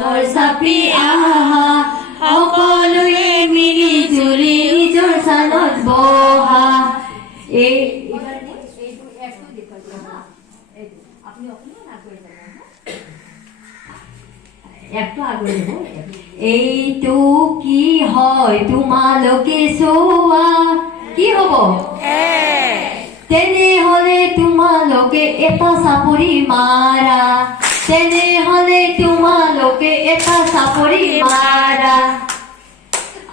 ওচৰ চাপি আহা সকলোৱে মিলি জুলি নিজৰ স্থানত বহা এই এইটো কি হয় তোমালোকে চোৱা কি হব তেনেহলে তোমালোকে এটা চাপৰি মাৰা তেনেহলে তোমালোকে এটা চাপৰি মাৰা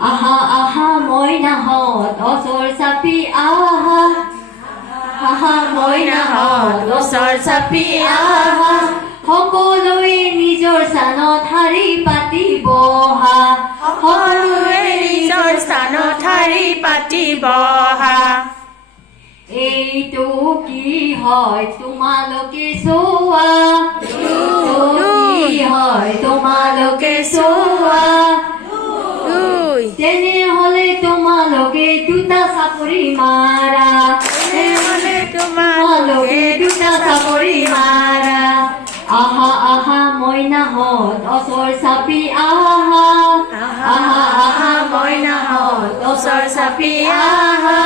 আহা আহা মইনাহঁত ওচৰ চাপি আহা আহা মইনাহঁত ওচৰ চাপি আহা সকলোৱে নিজৰ স্থানত শাৰী পাতি বহা সকলোৱে নিজৰ স্থানত শাৰী পাতি বহা এইটো কি হয় তোমালোকে চোৱা কি হয় তোমালোকে চোৱা তেনেহলে তোমালোকে দুটা চাপৰি মাৰা তেনেহলে তোমালোকে দুটা চাপৰি মাৰা আহা আহা মইনাহঁত ওচৰ চাপি আহা আহা আহা মইনাহঁত ওচৰ চাপি আহা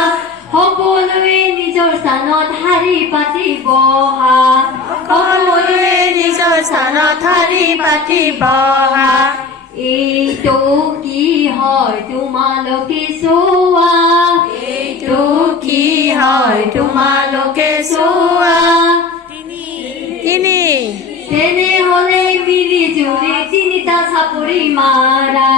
সকলোৱে নিজৰ স্থানত শাৰী পাতি বহা সকলোৱে নিজৰ স্থানত শাৰী পাতি বহা এইটো কি হয় তোমালোকে চোৱা এইটো কি হয় তোমালোকে চোৱা তিনি তেনেহলে মিলি জুলি তিনিটা চাপৰি মাৰা